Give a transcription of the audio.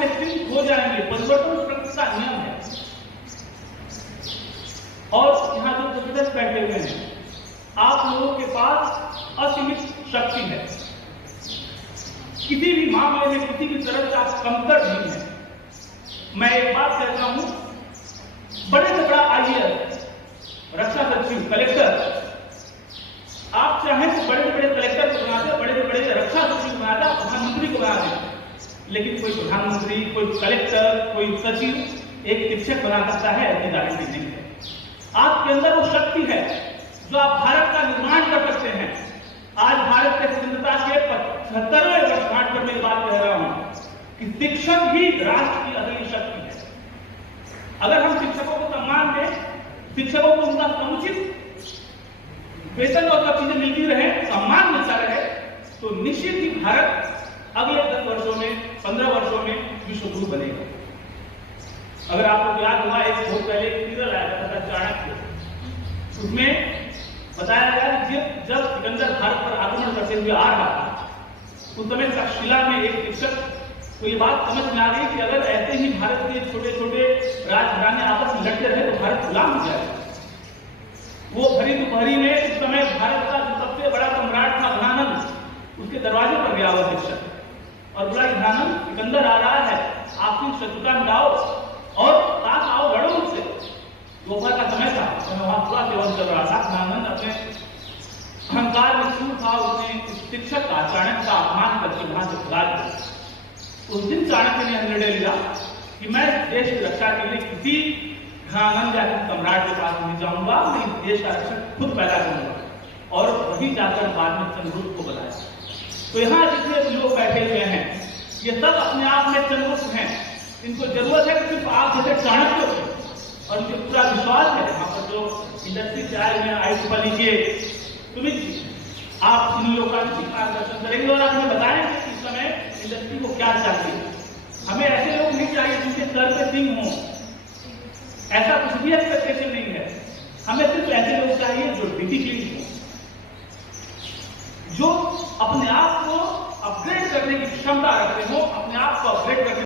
में सिंक हो जाएंगे। परिवर्तन प्रकृति का नियम है। और यहाँ जो प्रोफेसर बैठे हुए हैं, आप लोगों के पास असीमित शक्ति है। किसी भी मामले में किसी भी तरह से आप कमतर नहीं है। मैं एक बात कहता हूं, बड़े से बड़ा आईएएस, रक्षा सचिव, कलेक्टर, आप चाहें तो बड़े से बड़े कलेक्टर को बना दें, बड़े से बड़े रक्षा सचिव बना दें, प्रधानमंत्री को बना दें, लेकिन कोई प्रधानमंत्री, कोई कलेक्टर, कोई सचिव एक शिक्षक बना सकता है, ऐसी गारंटी नहीं है। आपके अंदर वो शक्ति है जो आप भारत का निर्माण कर सकते हैं। आज भारत के स्वतंत्रता के 75वें वर्षगांठ पर मैं बात कह रहा हूं कि शिक्षक ही राष्ट्र की अगली शक्ति है। अगर हम शिक्षकों को सम्मान दें, शिक्षकों को उनका समुचित वेतन और सब चीजें मिलती रहे, सम्मान मिलता रहे, तो निश्चित ही भारत अगले 10 वर्षों में, 15 वर्षों में विश्व गुरु बनेगा। अगर आपको याद हुआ, एक बहुत पहले सीरियल आया था चाणक्य, उसमें बताया गया कि जब सिकंदर भारत पर आक्रमण करते हुए आ रहा था, उस समय तक्षशिला में एक शिक्षक को ये बात समझ में आ गई कि अगर ऐसे ही भारत के छोटे छोटे राजघराने आपस में लड़ते रहे तो भारत गुलाम हो जाएगा। वो भरी दोपहरी में उस समय भारत का जो सबसे बड़ा सम्राट था घनानंद, उसके दरवाजे पर गया हुआ शिक्षक और बोला, घनानंद, सिकंदर आ रहा है, आपकी शत्रुता मिटाओ और साथ आओ, लड़ो उससे। दोपहर का समय था, मैं वहां पूरा सेवन कर रहा था। घनानंद अपने अहंकार में चूर था, उसने शिक्षक का, चाणक्य का अपमान करके वहां से भगा दिया। उस दिन चाणक्य ने निर्णय लिया कि मैं देश की रक्षा के लिए किसी घनानंद या किसी सम्राट के पास नहीं जाऊंगा, मैं इस देश का रक्षक खुद पैदा करूंगा। और वही जाकर बाद में चंद्रगुप्त को बताया। तो यहाँ जितने भी लोग बैठे हुए हैं, ये सब अपने आप में चंद्रगुप्त हैं। इनको जरूरत है कि सिर्फ आप जैसे चाणक्य हो, और मुझे पूरा विश्वास है यहाँ पर जो इंडस्ट्री से आए हुए IEEE के सुमित जी, आप इन लोगों का भी मार्गदर्शन करेंगे और आप हमें बताएंगे कि इस समय इंडस्ट्री को क्या चाहिए। हमें ऐसे लोग नहीं चाहिए जिनके सर पे सिंह हो, ऐसा कुछ भी एक्सपेक्टेशन नहीं है। हमें सिर्फ ऐसे लोग चाहिए जो डिसिप्लिन हो, जो अपने आप को अपग्रेड करने की क्षमता रखते हो, अपने आप को अपग्रेड करने